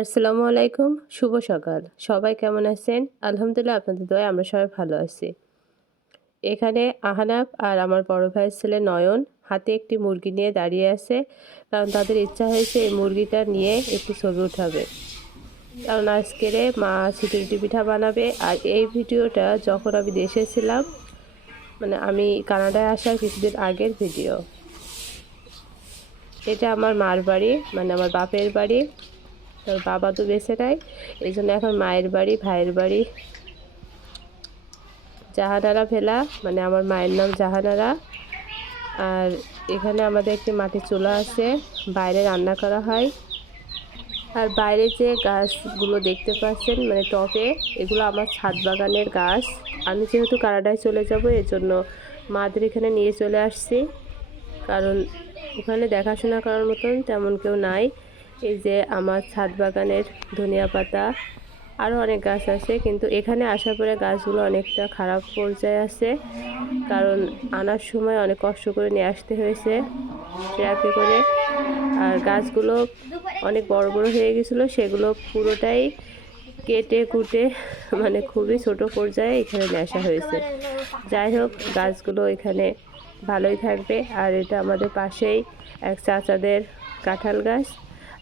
আসসালামু আলাইকুম, শুভ সকাল। সবাই কেমন আছেন? আলহামদুলিল্লাহ, আপনাদের দয়ে আমরা সবাই ভালো আছি। এখানে আহানাব আর আমার বড় ভাইয়ের ছেলে নয়ন হাতে একটি মুরগি নিয়ে দাঁড়িয়ে আছে। কারণ তাদের ইচ্ছা হয়েছে এই মুরগিটা নিয়ে একটি ছবি উঠাবে। কারণ আজকের মা সিকিউরিটি পিঠা বানাবে। আর এই ভিডিওটা যখন আমি দেশে ছিলাম মানে আমি কানাডায় আসার কিছুদিন আগের ভিডিও। এটা আমার মার বাড়ি মানে আমার বাপের বাড়ি। তোর বাবা তো বেঁচে নাই, এই জন্য এখন মায়ের বাড়ি, ভাইয়ের বাড়ি। জাহানারা ভেলা মানে আমার মায়ের নাম জাহানারা। আর এখানে আমাদের একটি মাটির চুলা আছে, বাইরে রান্না করা হয়। আর বাইরে যে গাছগুলো দেখতে পাচ্ছেন মানে টপে এগুলো আমার ছাদ বাগানের গাছ। আমি যেহেতু কানাডায় চলে যাব এর জন্য মাদের এখানে নিয়ে চলে আসছি। কারণ ওখানে দেখাশোনা করার মতন তেমন কেউ নাই। এই যে আমার ছাদ বাগানের ধনিয়া পাতা আরও অনেক গাছ আছে। কিন্তু এখানে আসার পরে গাছগুলো অনেকটা খারাপ পর্যায়ে আছে। কারণ আনার সময় অনেক কষ্ট করে নিয়ে আসতে হয়েছে ট্রাকে করে। আর গাছগুলো অনেক বড় বড় হয়ে গেছিল, সেগুলো পুরোটাই কেটে কুটে মানে খুবই ছোট পর্যায়ে এখানে নিয়ে আসা হয়েছে। যাই হোক, গাছগুলো এখানে ভালোই থাকবে। আর এটা আমাদের পাশেই এক চাচাদের কাঁঠাল গাছ।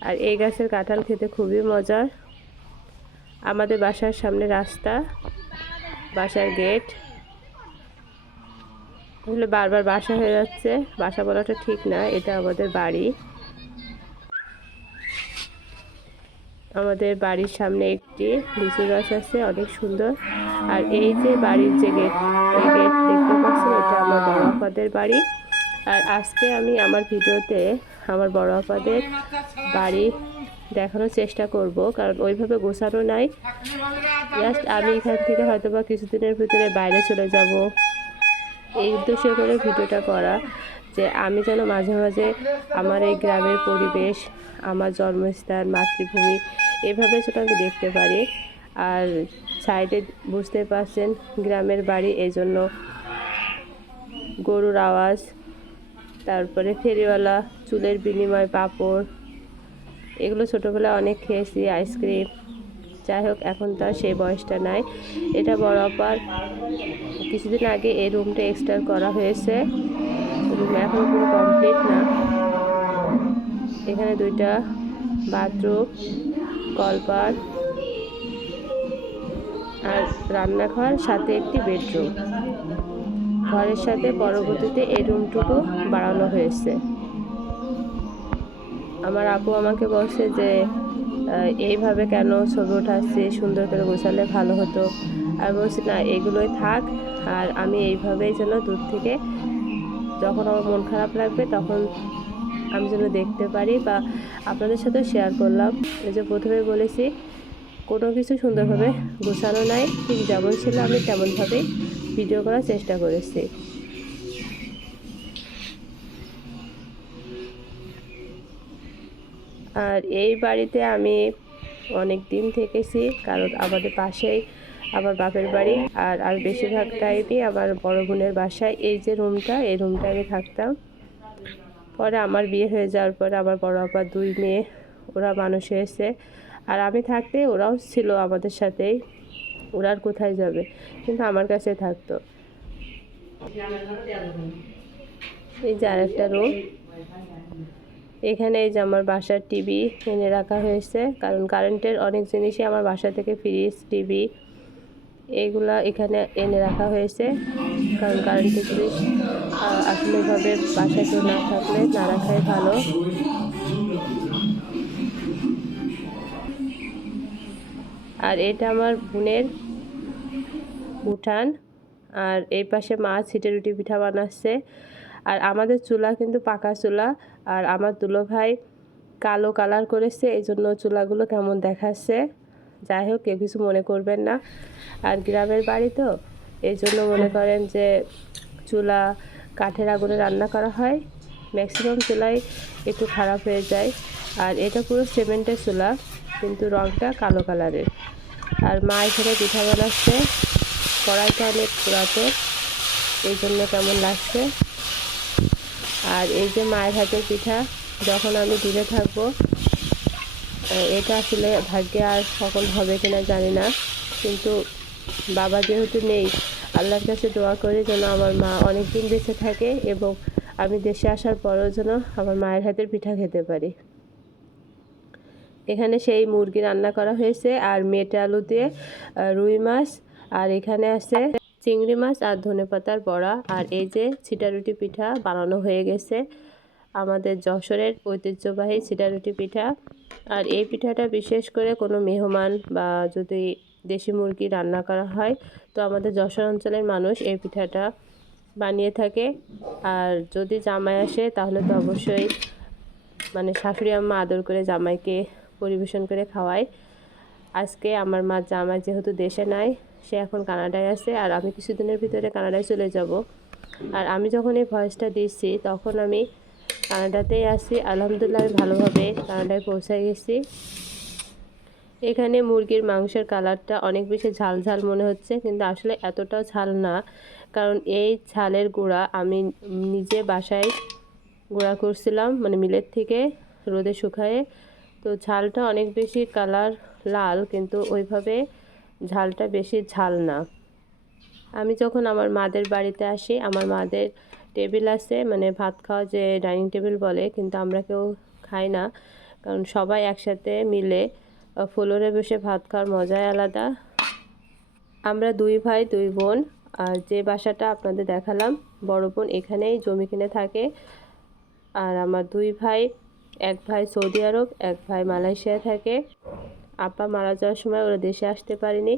আর এই গাছের কাঁঠাল খেতে খুবই মজার আমাদের বাসার সামনে রাস্তা, বাসার গেট। আসলে বারবার বাসা হয়ে যাচ্ছে। বাসা বলাটা ঠিক না, এটা আমাদের বাড়ি। আমাদের বাড়ির সামনে একটি লিচু গাছ আছে, অনেক সুন্দর। আর এই যে বাড়ির যে গেট গেট দেখতে পাচ্ছেন, এটা আমার বড় বাড়ি। আর আজকে আমি আমার ভিডিওতে আমার বড় আপাদের বাড়ি দেখানোর চেষ্টা করব, কারণ ওইভাবে গোছানো নাই। জাস্ট আমি এখান থেকে হয়তো বা কিছুদিনের ভিতরে বাইরে চলে যাব। এই উদ্দেশ্য করে ভিডিওটা করা যে আমি যেন মাঝে মাঝে আমার এই গ্রামের পরিবেশ, আমার জন্মস্থান, মাতৃভূমি এভাবে যেন আমি দেখতে পারি। আর সাইডে বুঝতে পারছেন গ্রামের বাড়ি এই জন্য গরুর আওয়াজ তারপরে ফেরিওয়ালা চুলের বিনিময়, পাপড়, এগুলো ছোটোবেলায় অনেক খেয়েছি, আইসক্রিম। যাই হোক এখন তো আর সেই বয়সটা নাই। এটা বড় অপার কিছুদিন আগে এই রুমটা এক্সটার করা হয়েছে। রুম এখন পুরো কমপ্লিট না। এখানে দুইটা বাথরুম কলপার আর রান্নাঘর, সাথে একটি বেডরুম। ঘরের সাথে পরবর্তীতে এই রুমটুকু বাড়ানো হয়েছে। আমার আপু আমাকে বলছে যে এইভাবে কেন ছবি ওঠাচ্ছি সুন্দর করে গোছালে ভালো হতো। আর বলছি, না, এগুলোই থাক, আর আমি এইভাবেই যেন দূর থেকে যখন আমার মন খারাপ লাগবে, তখন আমি যেন দেখতে পারি বা আপনাদের সাথে শেয়ার করলাম। এই যে প্রথমে বলেছি, কোনো কিছু সুন্দরভাবে গোছানো নাই, ঠিক যেমন ছিল আমি তেমনভাবেই ভিডিও করার চেষ্টা করেছি। আর এই বাড়িতে আমি অনেক দিন থেকেছি, কারণ আমাদের পাশেই আমার বাপের বাড়ি, আর আর বেশিরভাগ টাইমই আমার বড় বোনের বাসায়। এই যে রুমটা এই রুমটা আমি থাকতাম। পরে আমার বিয়ে হয়ে যাওয়ার পরে আমার বড় আপার দুই মেয়ে, ওরা মানুষ হয়েছে। আর আমি থাকতে ওরাও ছিল আমাদের সাথেই। ওরা আর কোথায় যাবে? কিন্তু আমার কাছে থাকতো। এই যে আরেকটা রুম এখানে এই যে আমার বাসার টিভি এনে রাখা হয়েছে। কারণ কারেন্টের অনেক জিনিসই আমার বাসা থেকে ফ্রিজ টিভি এইগুলা এখানে এনে রাখা হয়েছে। কারণ কারেন্টের জিনিস আসলেভাবে বাসায় কেউ না থাকলে না রাখাই ভালো। আর এটা আমার বোনের উঠান। আর এই পাশে মা ছিটে রুটি পিঠা বানাচ্ছে। আর আমাদের চুলা কিন্তু পাকা চুলা। আর আমার দুলো ভাই কালো কালার করেছে এই জন্য চুলাগুলো কেমন দেখাচ্ছে। যাই হোক, কেউ কিছু মনে করবেন না। আর গ্রামের বাড়ি তো এই জন্য মনে করেন যে চুলা কাঠের আগুনে রান্না করা হয়। ম্যাক্সিমাম চুলাই একটু খারাপ হয়ে যায়। আর এটা পুরো সিমেন্টের চুলা, কিন্তু রঙটা কালো কালারের। আর মা এখানে পিঠা বানাচ্ছে। কড়াইটা অনেক পুরাতন এই জন্য কেমন লাগছে? আর এই যে মায়ের হাতের পিঠা, যখন আমি দূরে থাকব এটা আসলে ভাগ্যে আর সফল হবে কিনা জানি না। কিন্তু বাবা যেহেতু নেই, আল্লাহর কাছে দোয়া করি যেন আমার মা অনেক দিন বেঁচে থাকে এবং আমি দেশে আসার পরেও যেন আমার মায়ের হাতের পিঠা খেতে পারি। এখানে সেই মুরগি রান্না করা হয়েছে আর মেটে আলু দিয়ে রুই মাছ আর এখানে আছে চিংড়ি মাছ আর ধনেপাতার বড়া। আর এই যে ছিটারুটি পিঠা বানানো হয়ে গেছে। আমাদের যশোরের ঐতিহ্যবাহী ছিটারুটি পিঠা। আর এই পিঠাটা বিশেষ করে কোনো মেহমান বা যদি দেশি মুরগি রান্না করা হয়, তো আমাদের যশোর অঞ্চলের মানুষ এই পিঠাটা বানিয়ে থাকে। আর যদি জামাই আসে, তাহলে তো অবশ্যই মানে শাশুড়ি আম্মা আদর করে জামাইকে পরিবেশন করে খাওয়ায়। আজকে আমার মা জামাই যেহেতু দেশে নাই সে এখন কানাডায় আছে আর আমি কিছুদিনের ভিতরে কানাডায় চলে যাব। আর আমি যখন এই ভয়েসটা দিচ্ছি তখন আমি কানাডাতেই আছি। আলহামদুলিল্লাহ, আমি ভালোভাবে কানাডায় পৌঁছে গেছি। এখানে মুরগির মাংসের কালারটা অনেক বেশি ঝাল ঝাল মনে হচ্ছে, কিন্তু আসলে এতটাও ঝাল না। কারণ এই ঝালের গুঁড়া আমি নিজে বাসায় গুঁড়া করছিলাম মানে মিলের থেকে রোদে শুকায়ে। তো ঝালটা অনেক বেশি কালার লাল, কিন্তু ওইভাবে ঝালটা বেশি ঝাল না। আমি যখন আমার মাদের বাড়িতে আসি, আমার মাদের টেবিল আছে মানে ভাত খাওয়া যে ডাইনিং টেবিল বলে, কিন্তু আমরা কেউ খাই না। কারণ সবাই একসাথে মিলে ফ্লোরে বসে ভাত খাওয়ার মজাই আলাদা। আমরা দুই ভাই, দুই বোন, আর যে বাসাটা আপনাদের দেখালাম, বড় বোন এখানেই জমি কিনে থাকে। আর আমার দুই ভাই, এক ভাই সৌদি আরব, এক ভাই মালয়েশিয়া থাকে। আপা মারা যাওয়ার সময় ওরা দেশে আসতে পারেনি।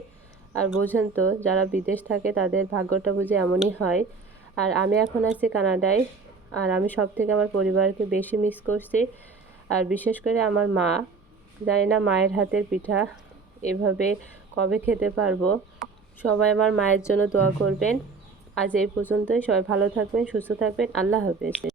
আর বোঝেন তো, যারা বিদেশ থাকে তাদের ভাগ্যটা বুঝে এমনই হয়। আর আমি এখন আছি কানাডায়, আর আমি সব থেকে আমার পরিবারকে বেশি মিস করছি। আর বিশেষ করে আমার মা, জানি না মায়ের হাতের পিঠা এভাবে কবে খেতে পারব। সবাই আমার মায়ের জন্য দোয়া করবেন। আজ এই পর্যন্তই, সবাই ভালো থাকবেন, সুস্থ থাকবেন, আল্লাহ হাফেজ।